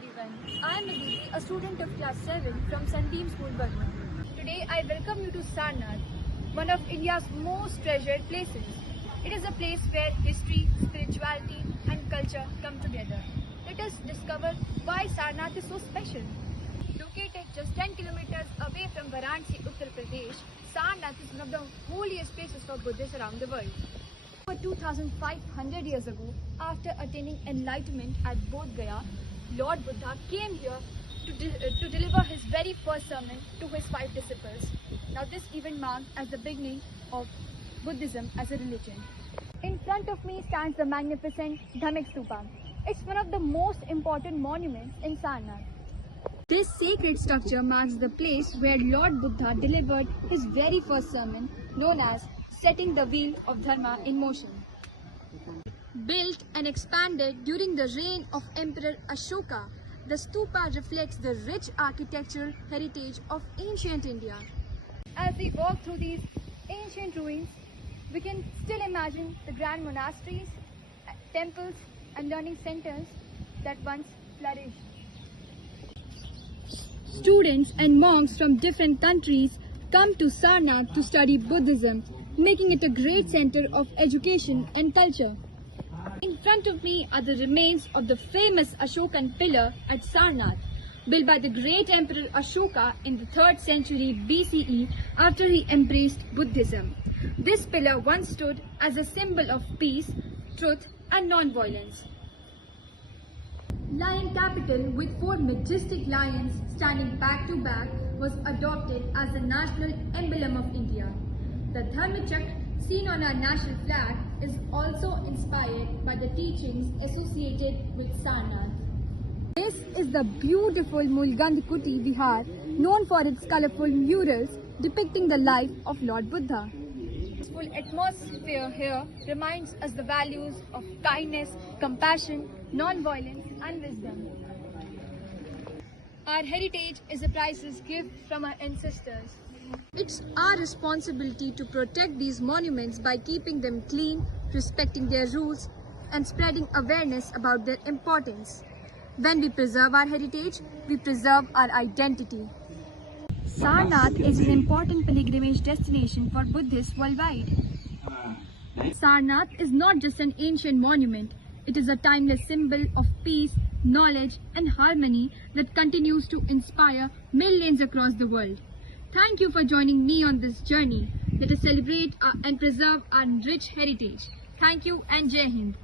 everyone. I am Aditi, a student of class 7 from Sunbeam School, Burma. Today I welcome you to Sarnath, one of India's most treasured places. It is a place where history, spirituality and culture come together. Let us discover why Sarnath is so special. Located just 10 kilometers away from Varanasi, Uttar Pradesh, Sarnath is one of the holiest places for Buddhists around the world. Over 2,500 years ago, after attaining enlightenment at Bodh Gaya, Lord Buddha came here to deliver his very first sermon to his 5 disciples. Now this event marked as the beginning of Buddhism as a religion. In front of me stands the magnificent Dhammik Stupa. It's one of the most important monuments in Sarnath. This sacred structure marks the place where Lord Buddha delivered his very first sermon, known as Setting the Wheel of Dharma in Motion. Built and expanded during the reign of Emperor Ashoka, the stupa reflects the rich architectural heritage of ancient India. As we walk through these ancient ruins, we can still imagine the grand monasteries, temples and learning centers that once flourished. Students and monks from different countries come to Sarnath to study Buddhism, making it a great center of education and culture. In front of me are the remains of the famous Ashokan pillar at Sarnath, built by the great Emperor Ashoka in the 3rd century BCE after he embraced Buddhism. This pillar once stood as a symbol of peace, truth and non-violence. Lion capital with 4 majestic lions standing back to back was adopted as the national emblem of India. The Dharmachakra seen on our national flag is also inspired by the teachings associated with Sarnath. This is the beautiful Mulgand Kuti Vihar, known for its colorful murals depicting the life of Lord Buddha. The peaceful atmosphere here reminds us the values of kindness, compassion, non-violence and wisdom. Our heritage is a priceless gift from our ancestors. It's our responsibility to protect these monuments by keeping them clean, respecting their rules, and spreading awareness about their importance. When we preserve our heritage, we preserve our identity. Sarnath is an important pilgrimage destination for Buddhists worldwide. Sarnath is not just an ancient monument, it is a timeless symbol of peace, knowledge, and harmony that continues to inspire millions across the world. Thank you for joining me on this journey. Let us celebrate and preserve our rich heritage. Thank you and Jai Hind.